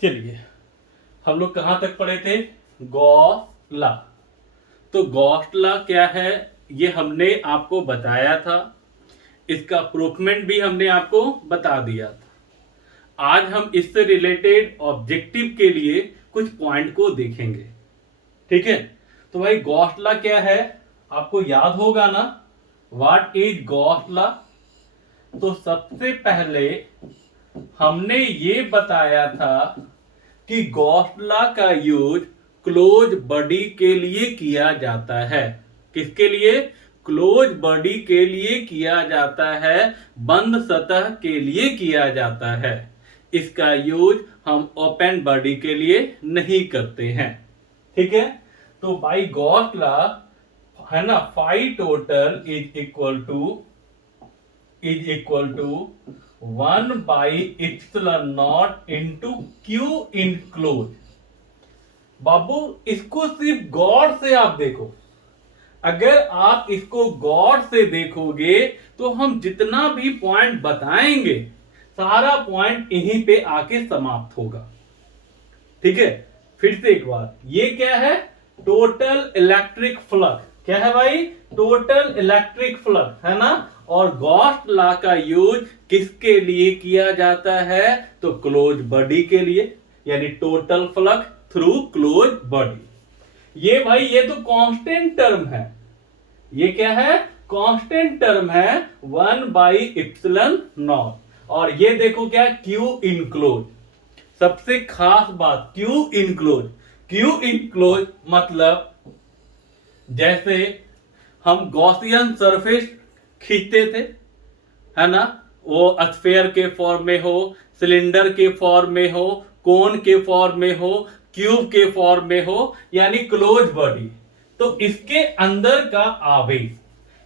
चलिए, हम लोग कहां तक पढ़े थे? Gauss law. तो गॉस लॉ क्या है ये हमने आपको बताया था, इसका प्रूफमेंट भी हमने आपको बता दिया था। आज हम इससे रिलेटेड ऑब्जेक्टिव के लिए कुछ पॉइंट को देखेंगे। ठीक है, तो भाई गॉस लॉ क्या है आपको याद होगा ना? What is Gauss law? तो सबसे पहले हमने ये बताया था कि गॉस लॉ का यूज क्लोज बॉडी के लिए किया जाता है। किसके लिए? क्लोज बॉडी के लिए किया जाता है, बंद सतह के लिए किया जाता है। इसका यूज हम ओपन बॉडी के लिए नहीं करते हैं। ठीक है, तो बाई गॉस लॉ है ना, phi total is equal to 1 by epsilon not into q enclosed. बाबू इसको सिर्फ गौर से आप देखो, अगर आप इसको गौर से देखोगे तो हम जितना भी पॉइंट बताएंगे सारा पॉइंट यहीं पे आके समाप्त होगा। ठीक है, फिर से एक बार, ये क्या है? Total electric flux. क्या है भाई? टोटल इलेक्ट्रिक फ्लक्स, है ना? और गॉस लॉ का यूज किसके लिए किया जाता है? तो क्लोज बॉडी के लिए, यानी total flux through closed body. ये भाई ये तो कांस्टेंट टर्म है। ये क्या है? कांस्टेंट टर्म है 1 बाई इप्सिलॉन नॉट। और ये देखो क्या? Q enclose. सबसे खास बात क्यू इनक्लोज। क्यू इनक्लोज मतलब जैसे हम गॉसियन सरफेस खींचते थे, है ना? वो स्फीयर के फॉर्म में हो, सिलेंडर के फॉर्म में हो, कोन के फॉर्म में हो, क्यूब के फॉर्म में हो, यानी क्लोज बॉडी। तो इसके अंदर का आवेश,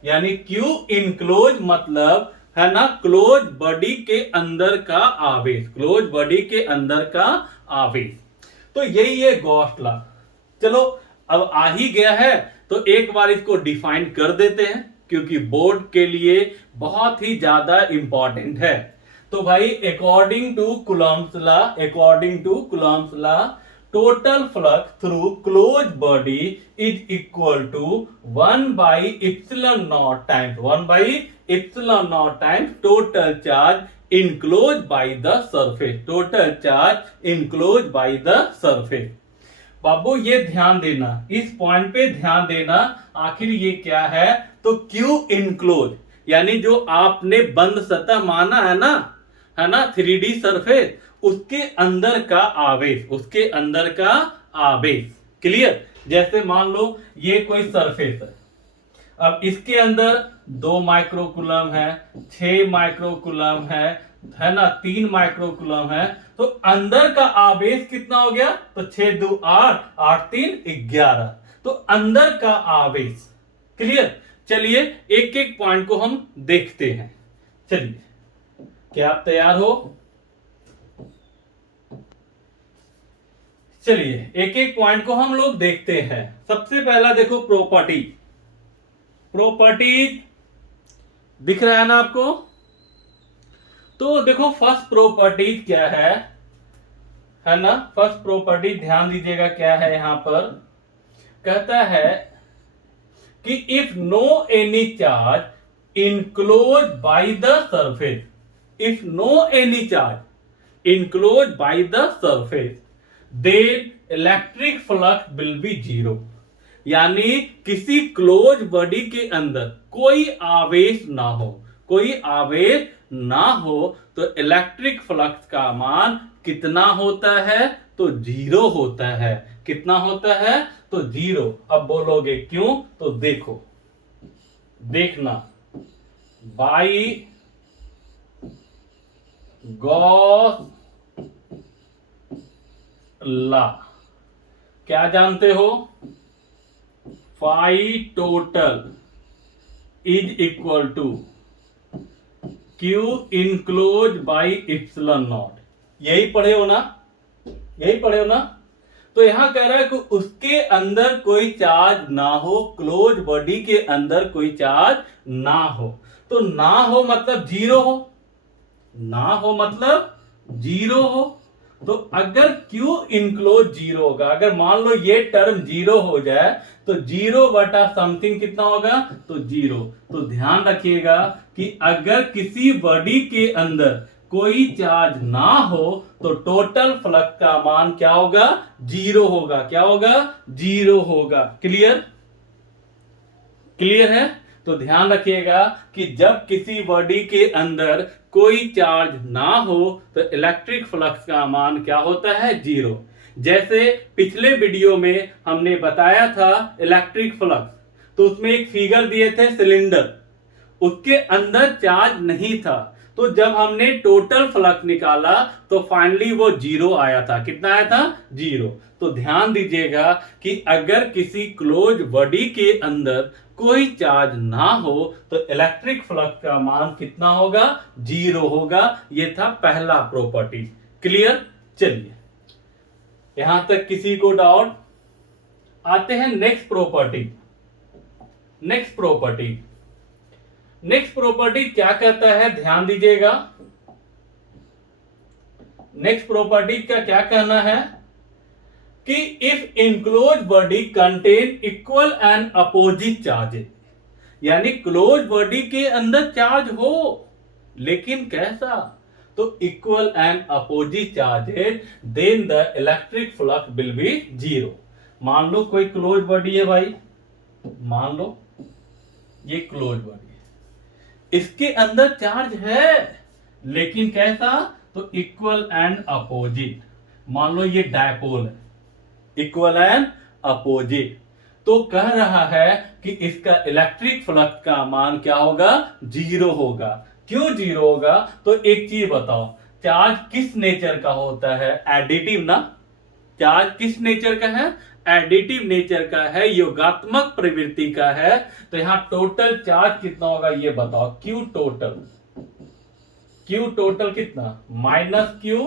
यानी क्यू इनक्लोज मतलब है ना, क्लोज बॉडी के अंदर का आवेश। क्लोज बॉडी के अंदर का आवेश, तो यही है गॉस लॉ। चलो, अब आ ही गया है तो एक बार इसको डिफाइन कर देते हैं, क्योंकि बोर्ड के लिए बहुत ही ज्यादा इंपॉर्टेंट है। तो भाई according to Coulomb's law, total flux through closed body is equal to 1 by epsilon not times total charge enclosed by the surface. बाबू ये ध्यान देना, इस पॉइंट पे ध्यान देना, आखिर ये क्या है? तो क्यू इनक्लोज यानी जो आपने बंद सतह माना है ना, 3D सरफेस, उसके अंदर का आवेश। क्लियर? जैसे मान लो ये कोई सरफेस है, अब इसके अंदर 2 माइक्रोकूलम है, 6 माइक्रोकूलम है ना, 3 माइक्रोकूलम है, तो अंदर का आवेश कितना हो गया? तो 6 2 8, 8 3 11, तो अंदर का आवेश। क्लियर? चलिए एक एक पॉइंट को हम देखते हैं। चलिए, क्या आप तैयार हो? चलिए एक एक पॉइंट को हम लोग देखते हैं। सबसे पहला देखो, प्रॉपर्टीज दिख रहा है ना आपको? तो देखो फर्स्ट प्रॉपर्टीज क्या है ना? फर्स्ट प्रॉपर्टी ध्यान दीजिएगा क्या है यहां पर? कहता है कि if no any charge enclose by the surface, if no any charge enclose by the surface, then electric flux will be zero. यानी किसी क्लोज बॉडी के अंदर कोई आवेश ना हो तो इलेक्ट्रिक फ्लक्स का मान कितना होता है? तो जीरो होता है। कितना होता है? तो जीरो। अब बोलोगे क्यों? तो देखना, बाई गॉस लॉ क्या जानते हो? Phi total is equal to Q enclose by epsilon not. यही पढ़े हो ना? तो यहां कह रहा है कि उसके अंदर कोई चार्ज ना हो, क्लोज बॉडी के अंदर कोई चार्ज ना हो। तो ना हो मतलब जीरो हो, तो अगर Q इनक्लोज जीरो होगा, अगर मान लो ये टर्म जीरो हो जाए तो जीरो बटा समथिंग कितना होगा, तो जीरो। तो ध्यान रखिएगा कि अगर किसी बॉडी के अंदर कोई चार्ज ना हो तो टोटल फ्लक्स का मान क्या होगा, जीरो होगा। क्या होगा, जीरो होगा। क्लियर, क्लियर है। तो ध्यान रखिएगा कि जब किसी बॉडी के अंदर कोई चार्ज ना हो तो इलेक्ट्रिक फ्लक्स का मान क्या होता है, जीरो। जैसे पिछले वीडियो में हमने बताया था इलेक्ट्रिक फ्लक्स, तो उसमें एक फिगर दिए थे सिलेंडर, उसके अंदर चार्ज नहीं था, तो जब हमने टोटल फ्लक्स निकाला तो फाइनली वो जीरो आया था। कितना आया था, जीरो। तो ध्यान दीजिएगा कि अगर किसी क्लोज बॉडी के अंदर कोई चार्ज ना हो तो इलेक्ट्रिक फ्लक्स का मान कितना होगा, जीरो होगा। ये था पहला प्रॉपर्टी। क्लियर। चलिए, यहां तक किसी को डाउट? आते हैं next property. Next property, next property क्या कहता है, ध्यान दीजिएगा। नेक्स्ट प्रॉपर्टी का क्या कहना है कि if enclose body contain equal and opposite charges, यानी क्लोज बॉडी के अंदर चार्ज हो लेकिन कैसा, तो equal and opposite charges, then the electric flux will be zero. मान लो कोई क्लोज बॉडी है भाई, मान लो ये क्लोज बॉडी है, इसके अंदर चार्ज है लेकिन कैसा, तो इक्वल एंड अपोजिट। मान लो ये डायपोल है, इक्वल एंड अपोजिट, तो कह रहा है कि इसका इलेक्ट्रिक फ्लक्स का मान क्या होगा, जीरो होगा। क्यों जीरो होगा, तो एक चीज बताओ, चार्ज किस नेचर का होता है, एडिटिव ना। चार्ज किस नेचर का है, एडिटिव नेचर का है, योगात्मक प्रवृत्ति का है। तो यहां टोटल चार्ज कितना होगा ये बताओ, क्यू टोटल, क्यू टोटल कितना, माइनस क्यू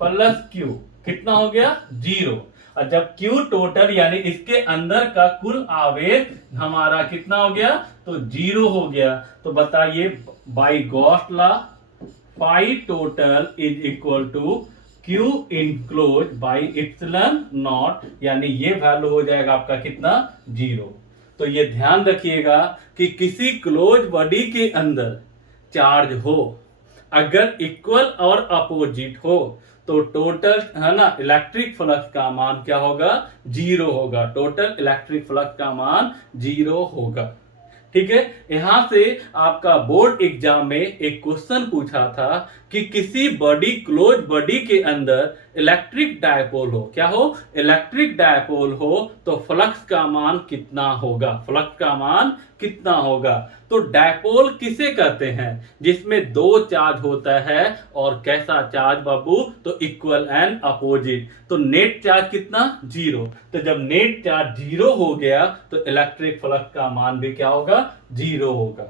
प्लस क्यू, कितना हो गया, जीरो। और जब क्यू टोटल यानी इसके अंदर का कुल आवेश हमारा कितना हो गया, तो जीरो हो गया। तो बताइए by Gauss law, phi total is equal to Q enclose by epsilon not, यानी ये वैल्यू हो जाएगा आपका कितना, जीरो। तो ये ध्यान रखिएगा कि किसी क्लोज बॉडी के अंदर चार्ज हो, अगर इक्वल और अपोजिट हो तो टोटल है ना इलेक्ट्रिक फ्लक्स का मान क्या होगा, जीरो होगा। टोटल इलेक्ट्रिक फ्लक्स का मान जीरो होगा। ठीक है। यहां से आपका बोर्ड एग्जाम में एक क्वेश्चन पूछा था कि किसी बॉडी क्लोज बॉडी के अंदर इलेक्ट्रिक डायपोल हो, क्या हो, इलेक्ट्रिक डायपोल हो, तो फ्लक्स का मान कितना होगा, फ्लक्स का मान कितना होगा। तो डायपोल किसे कहते हैं, जिसमें दो चार्ज होता है, और कैसा चार्ज बाबू, तो इक्वल एंड अपोजिट। तो नेट चार्ज कितना, जीरो। तो जब नेट चार्ज जीरो हो गया तो इलेक्ट्रिक फ्लक्स का मान भी क्या होगा, जीरो होगा।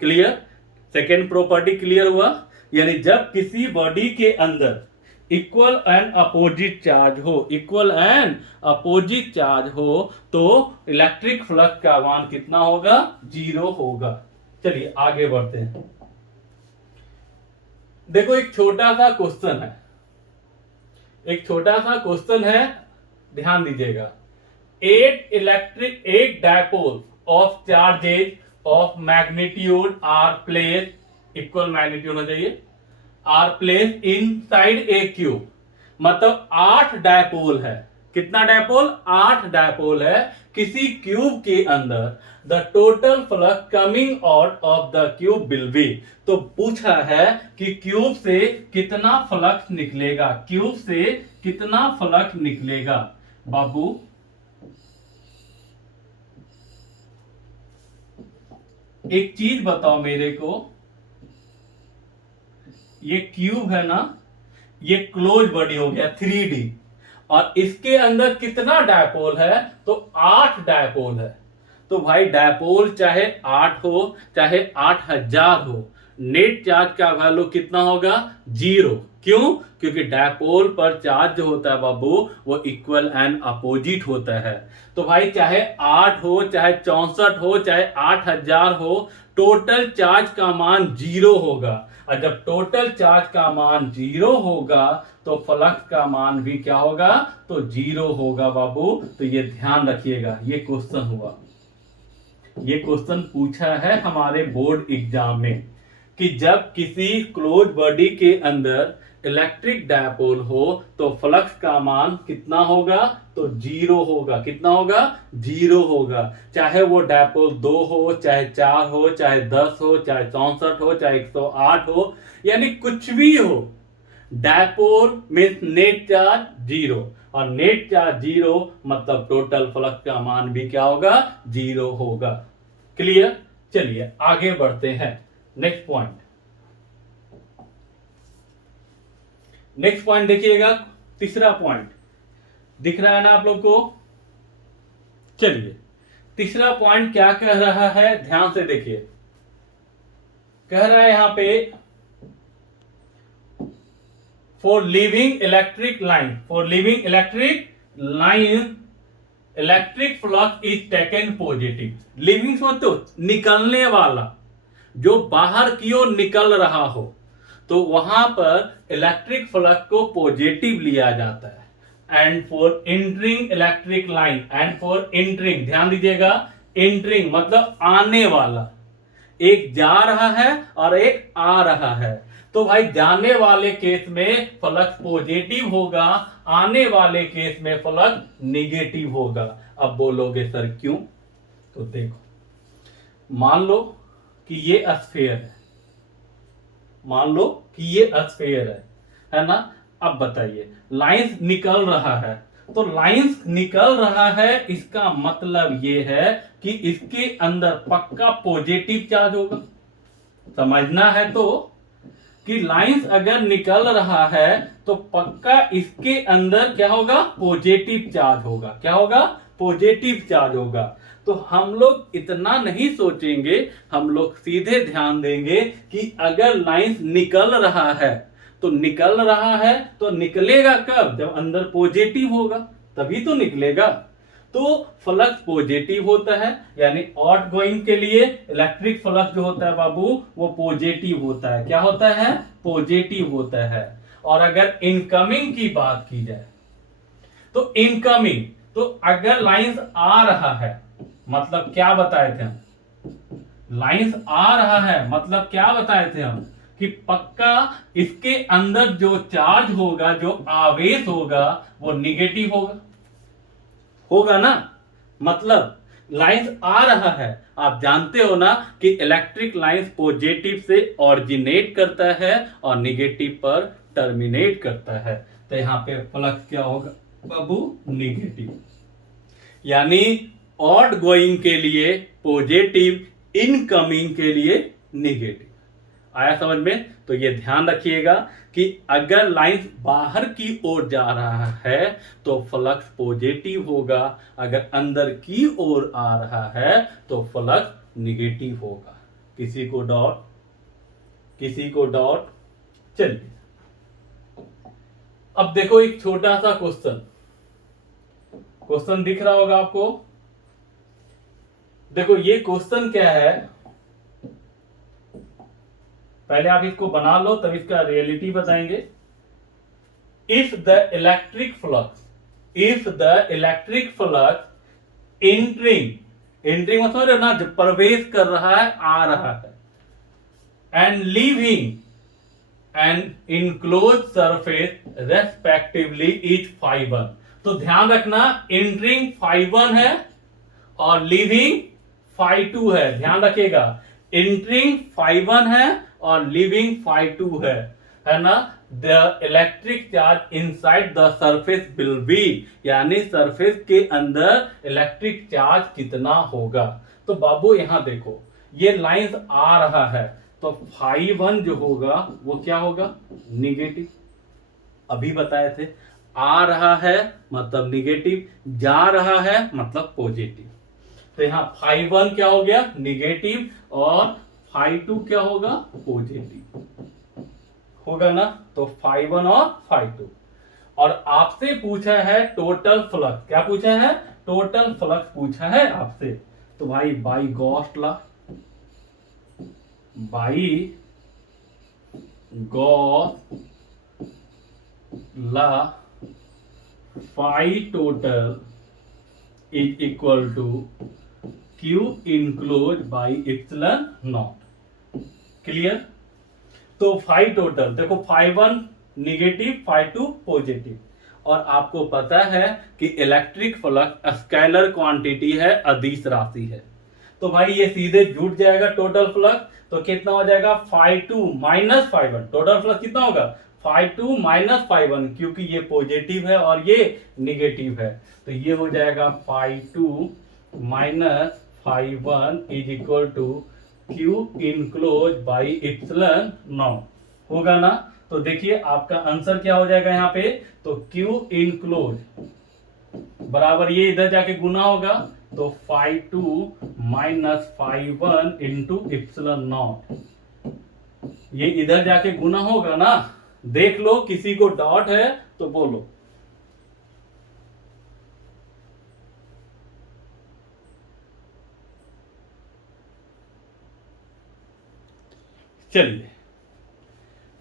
क्लियर। सेकेंड प्रॉपर्टी क्लियर हुआ। यानी जब किसी बॉडी के अंदर इक्वल एंड अपोजिट चार्ज हो, इक्वल एंड अपोजिट चार्ज हो, तो इलेक्ट्रिक फ्लक्स का मान कितना होगा, जीरो होगा। चलिए आगे बढ़ते हैं। देखो एक छोटा सा क्वेश्चन है, एक छोटा सा क्वेश्चन है, ध्यान दीजिएगा। Eight dipole of charges of magnitude are place, equal magnitude होना चाहिए, are place inside a cube. मतलब 8 डायपोल है, कितना डायपोल, 8 डायपोल है किसी क्यूब के अंदर। The total flux coming out of the cube will be. तो पूछा है कि क्यूब से कितना फ्लक्स निकलेगा, क्यूब से कितना फ्लक्स निकलेगा। बाबू एक चीज बताओ मेरे को, ये क्यूब है ना, ये क्लोज बॉडी हो गया 3D, और इसके अंदर कितना डायपोल है, तो 8 डायपोल है। तो भाई डायपोल चाहे 8 हो चाहे 8000 हो, नेट चार्ज का वैल्यू कितना होगा, जीरो। क्यों, क्योंकि डायपोल पर चार्ज जो होता है बाबू वो इक्वल एंड अपोजिट होता है। तो भाई चाहे 8 हो चाहे 64 हो चाहे 8000 हो, टोटल चार्ज का मान जीरो होगा। और जब टोटल चार्ज का मान 0 होगा तो फ्लक्स का मान भी क्या होगा, तो 0 होगा बाबू। तो ये ध्यान रखिएगा, ये क्वेश्चन हुआ, ये क्वेश्चन पूछा है हमारे बोर्ड एग्जाम में कि जब किसी क्लोज बॉडी के अंदर इलेक्ट्रिक डायपोल हो तो फ्लक्स का मान कितना होगा, तो 0 होगा। कितना होगा, 0 होगा। चाहे वो डायपोल 2 हो, चाहे 4 हो, चाहे 10 हो, चाहे 64 हो, चाहे 108 हो, यानी कुछ भी हो। डायपोल मीन्स नेट चार्ज 0 और नेट चार्ज 0 मतलब टोटल फ्लक्स का मान भी क्या होगा, 0 होगा। क्लियर। चलिए आगे बढ़ते हैं। नेक्स्ट पॉइंट, नेक्स्ट पॉइंट देखिएगा, तीसरा पॉइंट दिख रहा है ना आप लोग को। चलिए तीसरा पॉइंट क्या कह रहा है, ध्यान से देखिए। कह रहा है यहां पे for living electric line, for living electric line electric flux is taken positive. Living मतलब निकलने वाला, जो बाहर की ओर निकल रहा हो, तो वहां पर इलेक्ट्रिक फ्लक्स को पॉजिटिव लिया जाता है। And for entering electric line, and for entering, ध्यान दीजिएगा, एंटरिंग मतलब आने वाला, एक जा रहा है और एक आ रहा है। तो भाई जाने वाले केस में फ्लक्स पॉजिटिव होगा, आने वाले केस में फ्लक्स निगेटिव होगा। अब बोलोगे सर क्यों, तो देखो, मान लो कि ये स्फीयर है, मान लो कि ये स्फीयर है ना। अब बताइए, लाइंस निकल रहा है, तो लाइंस निकल रहा है इसका मतलब ये है कि इसके अंदर पक्का पॉजिटिव चार्ज होगा। समझना है तो कि लाइंस अगर निकल रहा है तो पक्का इसके अंदर क्या होगा, पॉजिटिव चार्ज होगा। क्या होगा, पॉजिटिव चार्ज होगा। तो हम लोग इतना नहीं सोचेंगे, हम लोग सीधे ध्यान देंगे कि अगर लाइंस निकल रहा है तो निकल रहा है तो निकलेगा कब, जब अंदर पॉजिटिव होगा, तभी तो निकलेगा। तो फ्लक्स पॉजिटिव होता है, यानी आउट गोइंग के लिए इलेक्ट्रिक फ्लक्स जो होता है बाबू वो पॉजिटिव होता है। क्या होता है, पॉजिटिव होता है। और अगर इनकमिंग की बात की जाए तो इनकमिंग, तो अगर लाइंस आ रहा है मतलब क्या बताए थे हम, लाइंस आ रहा है मतलब क्या बताए थे हम, कि पक्का इसके अंदर जो चार्ज होगा, जो आवेश होगा वो निगेटिव होगा, होगा ना। मतलब लाइंस आ रहा है, आप जानते हो ना कि इलेक्ट्रिक लाइंस पॉजिटिव से ऑरिजिनेट करता है और निगेटिव पर टर्मिनेट करता है। तो यहां पे फ्लक्स क्या होगा बाबू, निगेटिव। यानी आउट गोइंग के लिए पॉजिटिव, इनकमिंग के लिए निगेटिव। आया समझ में। तो ये ध्यान रखिएगा कि अगर लाइंस बाहर की ओर जा रहा है तो फ्लक्स पॉजिटिव होगा, अगर अंदर की ओर आ रहा है तो फ्लक्स निगेटिव होगा। किसी को डॉट, किसी को डॉट। चलिए अब देखो एक छोटा सा क्वेश्चन, क्वेश्चन दिख रहा होगा आपको। देखो ये क्वेश्चन क्या है, पहले आप इसको बना लो तब इसका रियलिटी बताएंगे। If the electric flux, if the electric flux entering, entering मतलब ना जब प्रवेश कर रहा है, आ रहा है, and leaving and enclose surface respectively is fibre. तो ध्यान रखना, एंटरिंग फाइबर है और लीविंग फाई2 है। ध्यान रखिएगा, एंटरिंग फाई1 है और लीविंग फाई2 है ना। The electric charge inside the surface will be, यानी सरफेस के अंदर इलेक्ट्रिक चार्ज कितना होगा। तो बाबू यहां देखो, ये लाइंस आ रहा है तो फाई1 जो होगा वो क्या होगा, निगेटिव। अभी बताए थे, आ रहा है मतलब निगेटिव, जा रहा है मतलब पॉजिटिव। तो यहां फाई1 क्या हो गया, निगेटिव, और फाई2 क्या होगा, पॉजिटिव होगा ना। तो फाई1 और फाई2। और आपसे पूछा है टोटल फ्लक्स, क्या पूछा है, टोटल फ्लक्स पूछा है आपसे। तो भाई by Gauss law, by Gauss law phi total is equal to Q enclose by epsilon not. Clear? तो फाई टोटल देखो, phi one negative, phi two positive, और आपको पता है कि इलेक्ट्रिक फ्लक्स स्केलर क्वांटिटी है, अदिश राशि है। तो भाई ये सीधे जुड़ जाएगा टोटल फ्लक्स, तो कितना हो जाएगा phi two minus phi one. Total flux कितना होगा phi two minus phi one, क्योंकि ये पॉजिटिव है और ये निगेटिव है, तो ये हो जाएगा phi two minus phi one is equal to Q enclose by epsilon not. होगा ना? तो देखिए आपका आंसर क्या हो जाएगा यहाँ पे, तो क्यू इनक्लोज बराबर ये इधर जाके गुना होगा, तो phi two minus phi one into epsilon not, ये इधर जाके गुना होगा ना। देख लो, किसी को डाउट है तो बोलो। चलिए,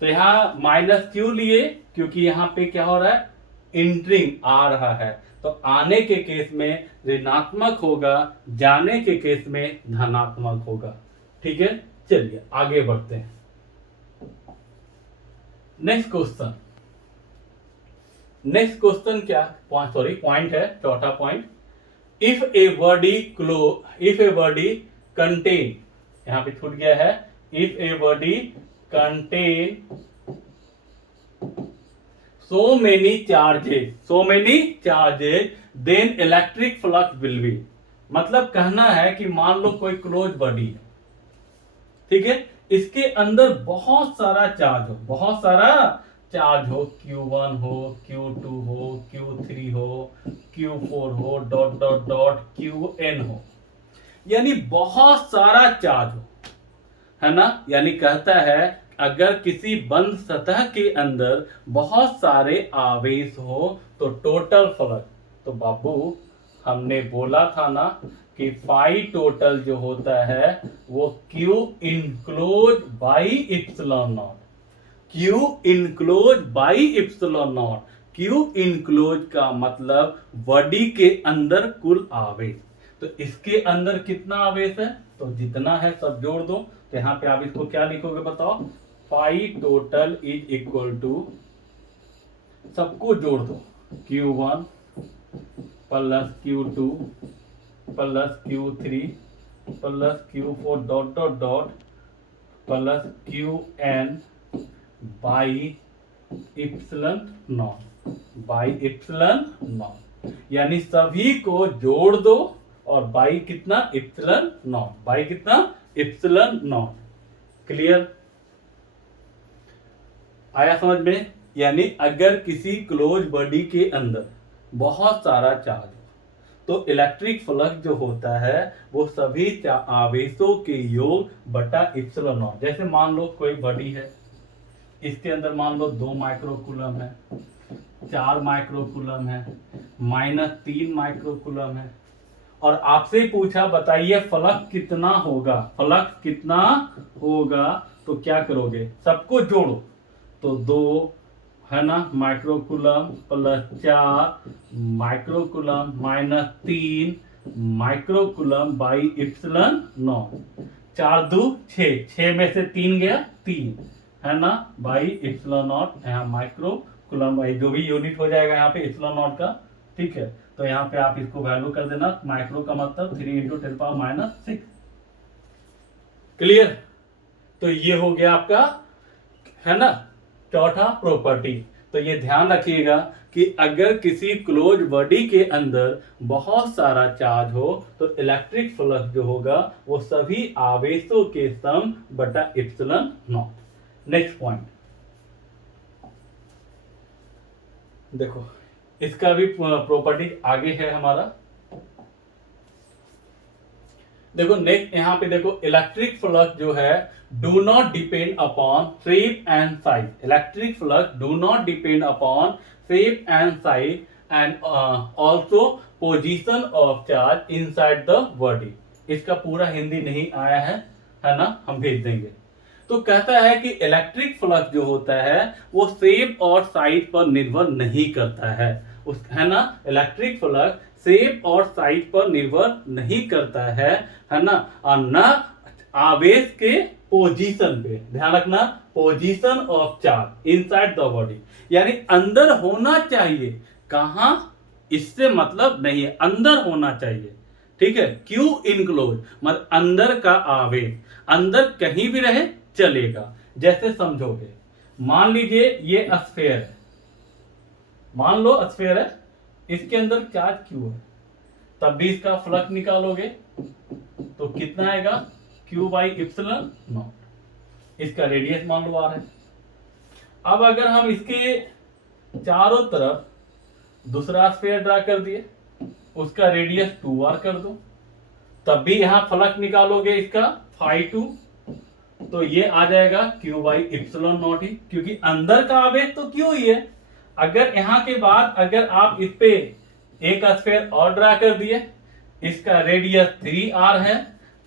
तो यहां माइनस क्यों लिए, क्योंकि यहां पे क्या हो रहा है, इंटरिंग आ रहा है, तो आने के केस में ऋणात्मक होगा, जाने के केस में धनात्मक होगा। ठीक है, चलिए आगे बढ़ते हैं। नेक्स्ट क्वेश्चन, क्या पॉइंट है, चौथा point. If a body contain, यहां पे छूट गया है, if a body contain so many charges then electric flux will be, मतलब कहना है कि मान लो कोई क्लोज बॉडी है, ठीक है, इसके अंदर बहुत सारा चार्ज हो, Q1 हो, Q2 हो, Q3 हो, Q4 हो, डॉट डॉट डॉट Qn हो, यानी बहुत सारा चार्ज हो, है ना। यानी कहता है अगर किसी बंद सतह के अंदर बहुत सारे आवेश हो तो टोटल फ्लक्स, तो बाबू हमने बोला था ना कि फाई टोटल जो होता है वो Q enclose by epsilon not, Q enclose by epsilon not. Q enclose का मतलब बॉडी के अंदर कुल आवेश, तो इसके अंदर कितना आवेश है, तो जितना है सब जोड़ दो। तो यहां पे आप इसको क्या लिखोगे बताओ, phi total is equal to, सबको जोड़ दो, Q1 plus Q2 plus Q3 plus Q4 dot dot dot plus Qn by epsilon not, यानी सभी को जोड़ दो और बाई कितना, इप्सिलॉन नॉट, बाई कितना, इप्सिलॉन नॉट। क्लियर? आया समझ में? यानी अगर किसी क्लोज बॉडी के अंदर बहुत सारा चार्ज हो तो इलेक्ट्रिक फ्लक्स जो होता है वो सभी आवेशों के योग बटा इप्सिलॉन नॉट। जैसे मान लो कोई बॉडी है, इसके अंदर मान लो 2 माइक्रोकूलम है, 4 माइक्रोकूलम है, -3 माइक्रोकूलम है, और आपसे पूछा बताइए फ्लक्स कितना होगा, तो क्या करोगे, सबको जोड़ो, तो 2 है ना microcoulomb plus 4 microcoulomb -3 microcoulomb by epsilon not, 4 2 6 में से 3 गया 3, है ना, बाई इप्सिलॉन नॉट, यहाँ माइक्रोकूलम बाई जो भी यूनिट हो जाएगा यहाँ पे इप्सिलॉन नॉट का। ठीक है, तो यहाँ पे आप इसको वैल्यू कर देना, माइक्रो का मतलब 3 × 10⁻⁶। क्लियर? तो ये हो गया आपका, है ना, चौथा प्रॉपर्टी। तो ये ध्यान रखिएगा कि अगर किसी क्लोज बॉडी के अंदर बहुत सारा चार्ज हो तो इलेक्ट्रिक फ्लक्स जो होगा वो सभी आवेशों के सम बटा इप्सिलॉन नॉट। नेक्स्ट पॉइंट देखो, इसका भी प्रॉपर्टी आगे है हमारा। देखो नेक्स्ट यहां पे देखो, इलेक्ट्रिक फ्लक्स जो है do not depend upon shape and size, electric flux do not depend upon shape and size and also position of charge inside the body. इसका पूरा हिंदी नहीं आया है ना, हम भेज देंगे। तो कहता है कि इलेक्ट्रिक फ्लक्स जो होता है वो शेप और साइज पर निर्भर नहीं करता है, उस है ना, इलेक्ट्रिक फ्लक्स शेप और साइज पर निर्भर नहीं करता है ना, और न आवेश के पोजीशन पे, ध्यान रखना, position of charge inside the body, यानी अंदर होना चाहिए, कहां, इससे मतलब नहीं है, अंदर होना चाहिए, ठीक है। क्यू इनक्लोज मतलब अंदर का आवेश, अंदर कहीं भी रहे चलेगा। जैसे समझोगे, मान लीजिए ये स्फीयर है, मान लो स्फीयर है, इसके अंदर चार्ज क्यू है, तब भी इसका फ्लक्स निकालोगे तो कितना आएगा, क्यू बाई इप्सिलॉन नॉट, इसका रेडियस मान लो आर है। अब अगर हम इसके चारों तरफ दूसरा स्फीयर ड्रा कर दिए, उसका रेडियस 2r कर दो, तब भी यहां फ्लक्स निकालोगे इसका फाई 2, तो ये आ जाएगा क्यू बाई इप्सिलॉन नॉट ही, क्योंकि अंदर का आवेश तो क्यू ही है। अगर यहां के बाद अगर आप इस पे एक स्फीयर और ड्रा कर दिए, इसका रेडियस 3r है,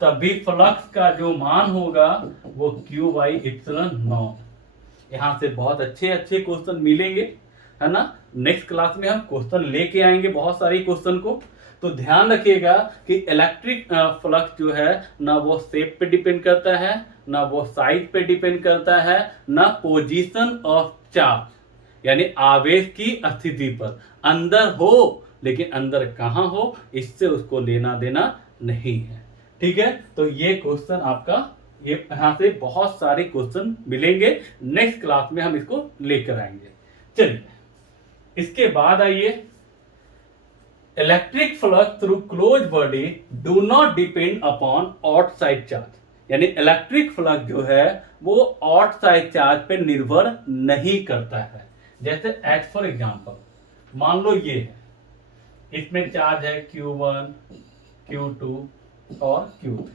तब भी फ्लक्स का जो मान होगा वो क्यू बाई इप्सिलॉन नॉट। यहां से बहुत अच्छे अच्छे क्वेश्चन मिलेंगे, है ना। नेक्स्ट क्लास में हम क्वेश्चन लेके आएंगे बहुत सारे क्वेश्चन को, तो ध्यान रखिएगा कि इलेक्ट्रिक फ्लक्स जो है ना वो शेप पे डिपेंड करता है, ना वो साइज पे डिपेंड करता है, ना पोजीशन ऑफ चार्ज यानी आवेश की स्थिति पर, अंदर हो लेकिन अंदर कहां हो इससे उसको लेना देना नहीं है, ठीक है। तो ये क्वेश्चन आपका, ये यहां से बहुत सारे क्वेश्चन मिलेंगे, नेक्स्ट क्लास में हम इसको लेकर आएंगे। चलिए इसके बाद आइए, electric flux through closed body do not depend upon outside charge, यानी इलेक्ट्रिक फ्लक्स जो है वो आउटसाइड चार्ज पे निर्भर नहीं करता है। जैसे एज फॉर एग्जांपल, मान लो ये है, इसमें चार्ज है Q1, Q2 और Q3,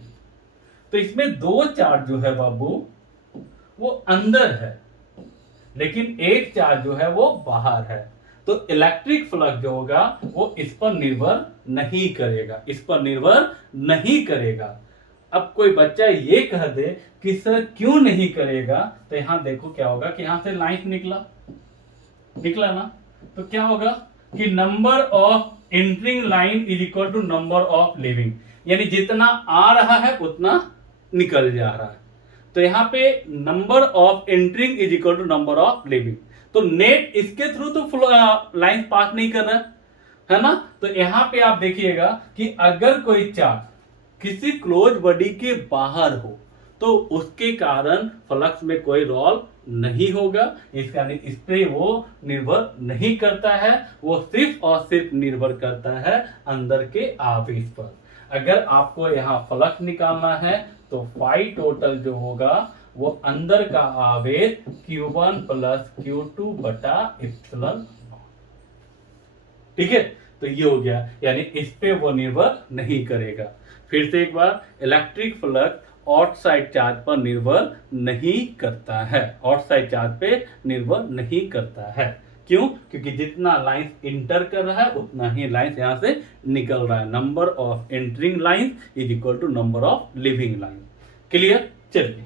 तो इसमें दो चार्ज जो है बाबू वो अंदर है, लेकिन एक चार्ज जो है वो बाहर है, तो इलेक्ट्रिक फ्लक्स जो होगा वो इस पर निर्भर नहीं करेगा, इस पर निर्भर नहीं करेगा। अब कोई बच्चा ये कह दे कि सर क्यों नहीं करेगा, तो यहां देखो क्या होगा कि यहां से लाइन निकला ना, तो क्या होगा कि number of entering line is equal to number of leaving, यानी जितना आ रहा है उतना निकल जा रहा है, तो यहां पे number of entering is equal to number of leaving, तो नेट इसके थ्रू तो लाइन पास नहीं कर रहा है ना। तो यहां पे आप देखिएगा कि अगर कोई चार्ज किसी क्लोज बॉडी के बाहर हो तो उसके कारण फ्लक्स में कोई रोल नहीं होगा, इसका इस पे वो निर्भर नहीं करता है, वो सिर्फ और सिर्फ निर्भर करता है अंदर के आवेश पर। अगर आपको यहाँ फ्लक्स निकालना है तो फाई टोटल जो होगा वो अंदर का आवेश Q1 प्लस Q2 बटा इप्सिलॉन, ठीक है। तो ये हो गया, यानी इस पे वो निर्भर नहीं करेगा। फिर से एक बार, इलेक्ट्रिक फ्लक्स आउटसाइड चार्ज पर निर्भर नहीं करता है, आउटसाइड चार्ज पे निर्भर नहीं करता है। क्यों? क्योंकि जितना लाइन इंटर कर रहा है उतना ही लाइन यहां से निकल रहा है। Number of entering line is equal to number of leaving line. Clear? चलिए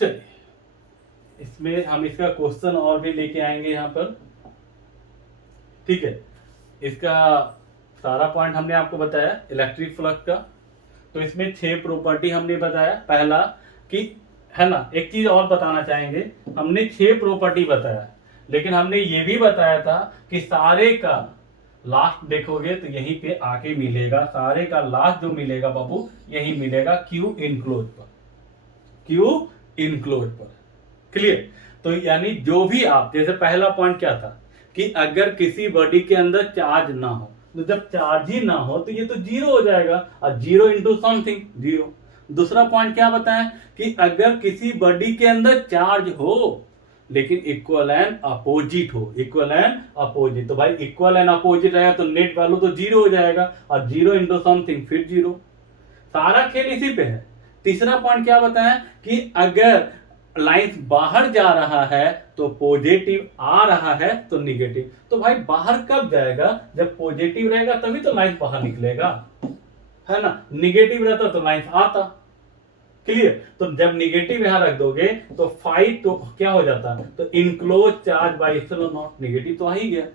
चलिए इसमें हम इसका क्वेश्चन और भी लेके आएंगे यहाँ पर, ठीक है। इसका सारा पॉइंट हमने आपको बताया इलेक्ट्रिक फ्लक्स का। तो इसमें 6 प्रॉपर्टी हमने बताया। पहला कि, है ना, एक चीज और बताना चाहेंगे, हमने 6 प्रॉपर्टी बताया, लेकिन हमने ये भी बताया था कि सारे का लास्ट देखोगे तो यहीं पे आके मिलेगा, सारे का लास्ट जो मिलेगा बाबू यही मिलेगा क्यू इनक्लोज पर, क्यू इनक्लोज पर। क्लियर? तो यानी जो भी आप, जैसे पहला पॉइंट क्या था कि अगर किसी बॉडी के अंदर चार्ज ना हो, तो जब चार्ज ही ना हो तो ये तो जीरो हो जाएगा, और जीरो इंटू समथिंग जीरो। दूसरा पॉइंट क्या बताएं कि अगर किसी बॉडी के अंदर चार्ज हो लेकिन इक्वल एंड अपोजिट हो, इक्वल एंड अपोजिट, तो भाई इक्वल एंड अपोजिट रहेगा तो नेट वैल्यू तो जीरो हो जाएगा, और जीरो इंटू समथिंग फिर जीरो। सारा खेल इसी पे है तीसरा पॉइंट क्या बताया कि अगर लाइंस बाहर जा रहा है तो पॉजिटिव, आ रहा है तो निगेटिव। तो भाई बाहर कब जाएगा? जब पॉजिटिव रहेगा तभी तो लाइंस बाहर निकलेगा, है ना। निगेटिव रहता तो लाइंस आता। क्लियर? तो जब निगेटिव यहां रख दोगे तो 5 तो क्या हो जाता है, तो enclose charge by epsilon not, negative तो आ ही गया,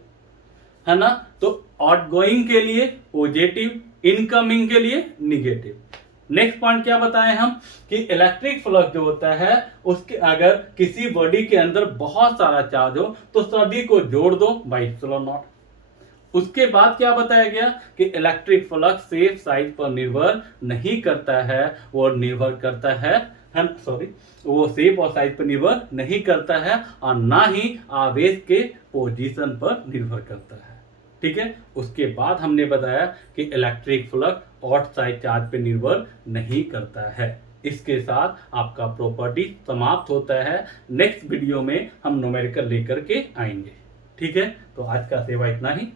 है ना। तो आउटगोइंग के लिए पॉजिटिव, इनकमिंग के लिए निगेटिव। नेक्स्ट पॉइंट क्या बताएं हम कि इलेक्ट्रिक फ्लक्स जो होता है उसके अगर किसी बॉडी के अंदर बहुत सारा चार्ज हो तो सभी को जोड़ दो बाय एप्सिलॉन नॉट। उसके बाद क्या बताया गया कि इलेक्ट्रिक फ्लक्स सेफ साइड पर निर्भर नहीं करता है, वो निर्भर करता है वो सेफ और साइड पर निर्भर नहीं करता है और ना ही आवेश के पोजीशन पर निर्भर करता है। ठीक है। उसके बाद हमने बताया कि इलेक्ट्रिक फ्लक्स आउटसाइड चार्ज पर निर्भर नहीं करता है। इसके साथ आपका प्रॉपर्टी समाप्त होता है। नेक्स्ट वीडियो में हम न्यूमेरिकल लेकर के आएंगे। ठीक है। तो आज का सेवा इतना ही।